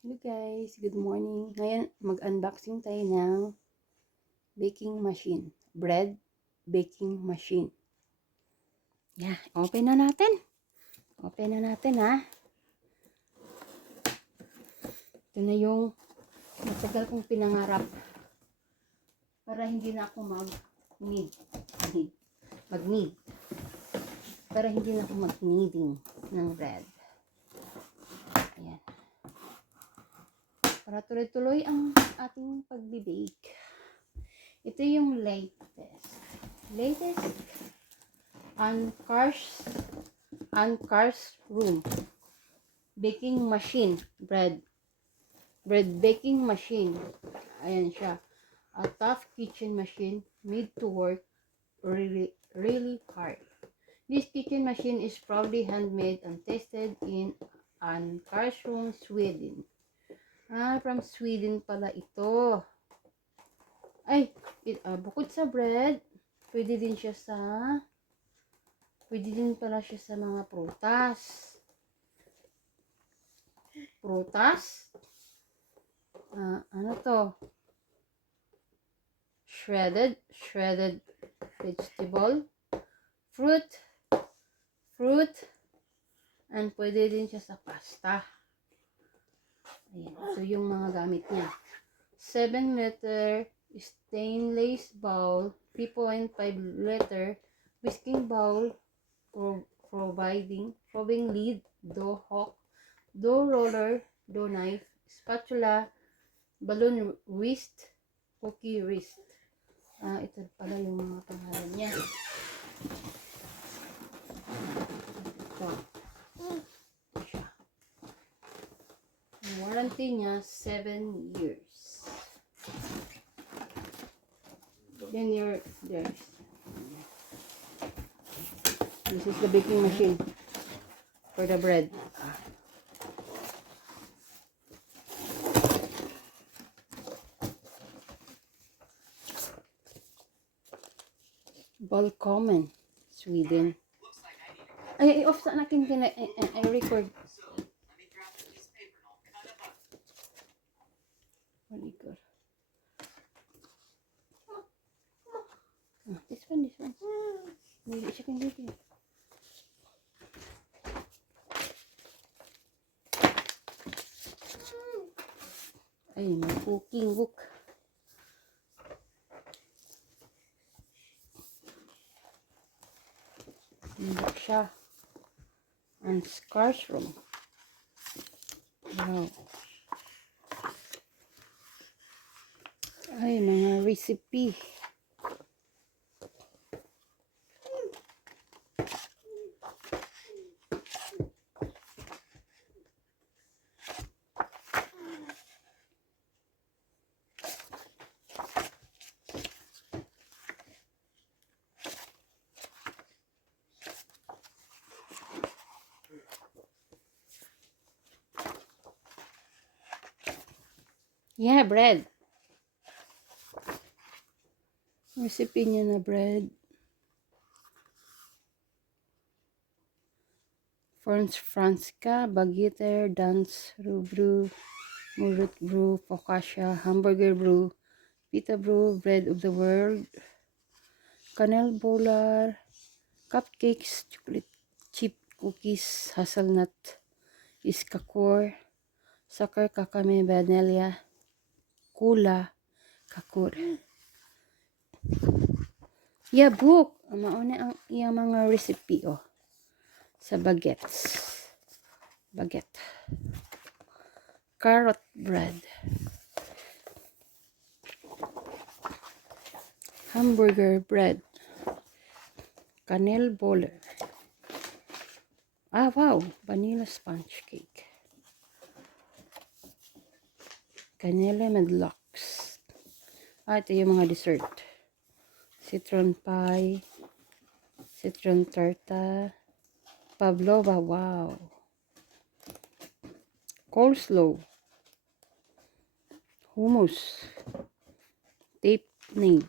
Hello guys, good morning. Ngayon, mag-unboxing tayo ng baking machine. Bread baking machine. Yeah, open na natin. Open na natin ha. Ito na yung matagal kong pinangarap para hindi na ako mag-need. Para hindi na ako mag-kneading ng bread. Ayan. Para tuloy-tuloy ang ating pag-bake. Ito yung latest Ankarsrum baking machine, bread baking machine. Ayan siya. A tough kitchen machine made to work really hard. This kitchen machine is proudly handmade and tested in Ankarsrum, Sweden. From Sweden pala ito. Ay, bukod sa bread, pwede din pala siya sa mga prutas. Ano to? Shredded vegetable, fruit, and pwede din siya sa pasta. Ayan, ito yung mga gamit niya. 7-liter stainless bowl, 3.5-liter whisking bowl, probing lid, dough hook, dough roller, dough knife, spatula, balloon wrist, cookie wrist. Ito pala yung mga pangalan niya. Ito. Siya. Ang warranty niya, 7 years. Then there's this is the baking machine for the bread. Välkommen, Sweden. Ay, off sa nakin I record. Very good. This one. Hindi siya kindi. Ay, may cooking book. Hindi siya. Ankarsrum. Wow. Ay, mga recipe. Yeah, bread. Recipe niya na bread. Franska, baguette, dance, brew, murut brew, focaccia, hamburger brew, pita brew, bread of the world, canel bolar, cupcakes, chocolate chip cookies, hazelnut, iskakor, sakar kakame vanilla, kula, kakur. Yeah, book. Mauna ang iyang mga recipe, oh. Sa baguette, carrot bread, hamburger bread, canel boller, wow, vanilla sponge cake, canela medlocks. Ito yung mga dessert, citron pie, citron tarta, pavlova, wow, coleslaw, hummus, tapenade,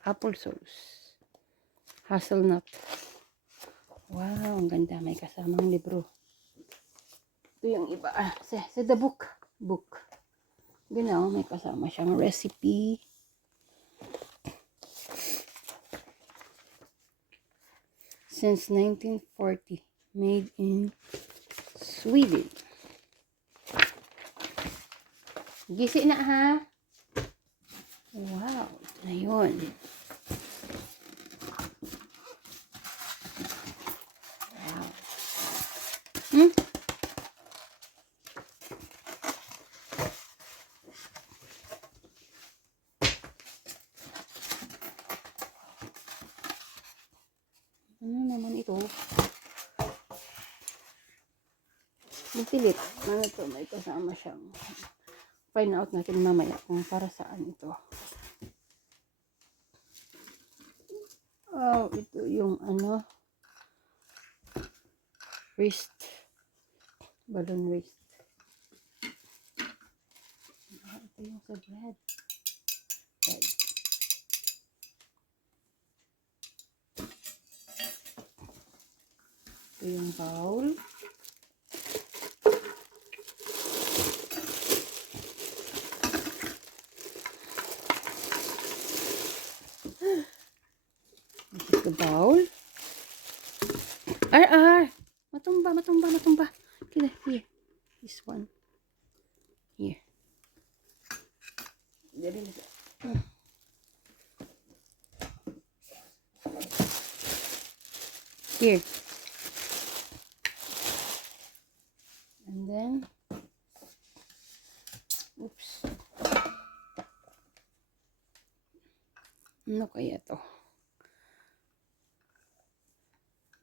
applesauce, hazelnut. Wow, ang ganda, may kasamang libro. Ito yung iba. Sa the book. You know, may kasama siyang recipe. Since 1940. Made in Sweden. Gisi na ha. Wow. Ito na yun. Wow. Ano naman ito? Magpilit. Ano ito? May kasama siyang. Find out natin mamaya kung para saan ito. Oh, ito yung ano. Wrist. Balloon wrist. Ito yung sa bread. Ito yung bowl. This is the bowl. Matumba. Here. This one. Here. There is here. And then, oops. Ano kaya to?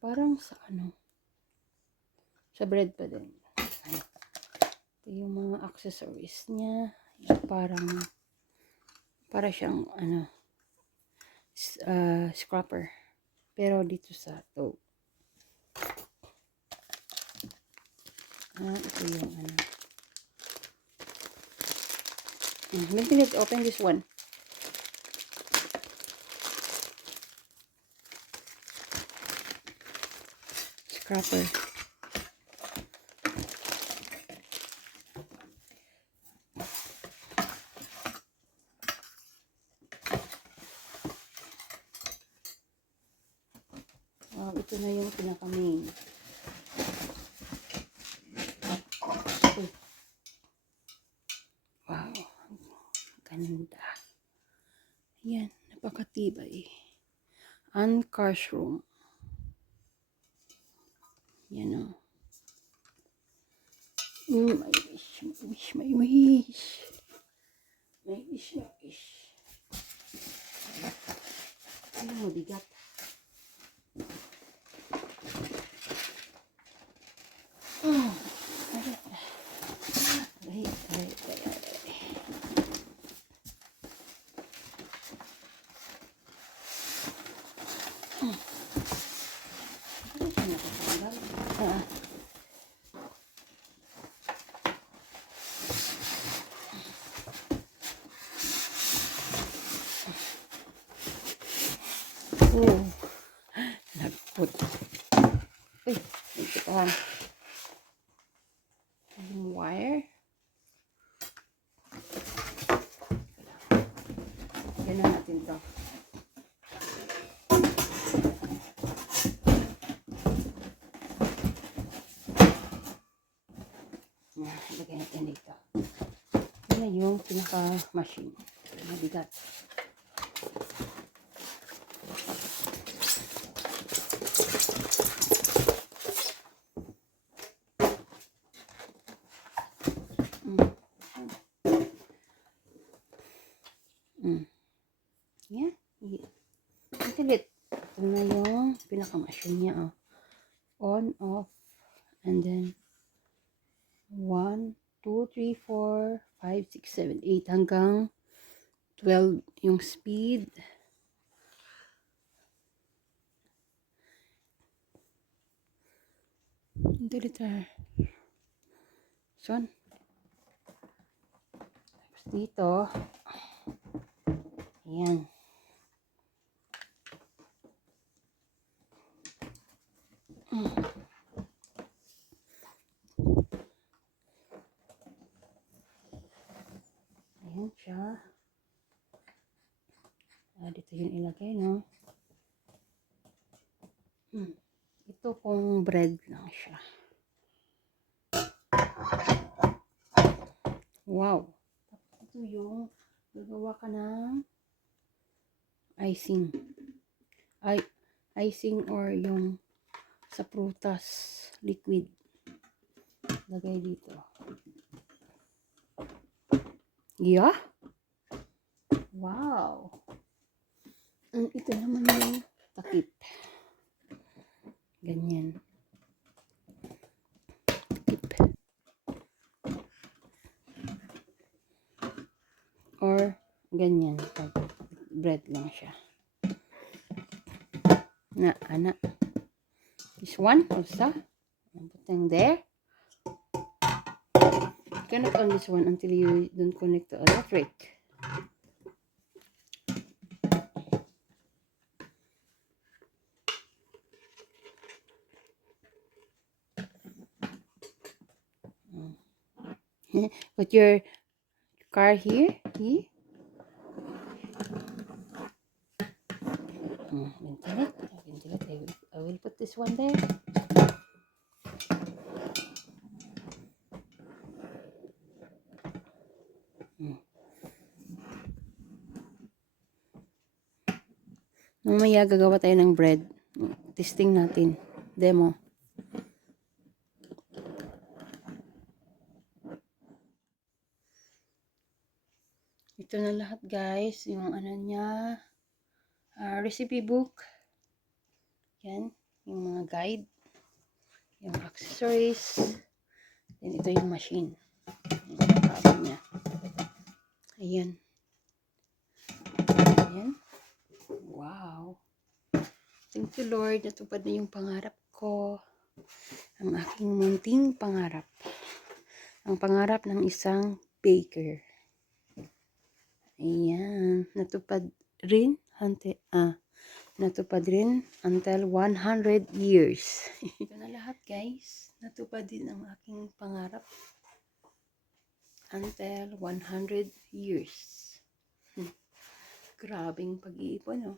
Parang sa ano? Sa bread pa din. Ito yung mga accessories niya. Yung para siyang ano, scraper. Pero dito sa to. Ito yung ano. Let's open this one. Scraper. Ito na yung pinaka-main. Wow. Ganda. Ayan. Napakatibay. Ankarsrum. Yan o. My wish. Ano mo, bigat. Nagput. Uy, nagputahan. Yung wire. Ganun natin to. Lagyan natin dito. Yan na yung pinaka-machine. Mabigat. Yan. Ito na yung pinaka-machine niya. On, off, and then 1, 2, 3, 4, 5, 6, 7, 8 hanggang 12 yung speed. Dito. Son. Dito. Ayan. yun ilagay, no? Ito kung bread lang siya. Wow! Ito yung gagawa ka ng icing. Icing or yung sa prutas, liquid. Lagay dito. Yeah? Wow! Ito naman yung takip. Ganyan. Takip. Or ganyan. Bread lang siya. Anak. This one also. Put them there. Connect on this one until you don't connect to electric. Put your car here. Ventilate. I will put this one there. Mamaya gagawa tayo ng bread. Testing natin. Demo. Ito na lahat guys. Yung ano niya. Recipe book. Yan. Yung mga guide. Yung accessories. Then ito yung machine. Yung niya. Ayan. Ayan. Wow. Thank you Lord. Natupad na yung pangarap ko. Ang aking munting pangarap. Ang pangarap ng isang baker. Ayan. Natupad rin. Natupad rin until 100 years. Ito na lahat guys. Natupad din ang aking pangarap until 100 years. Grabing pag-iipon, oh.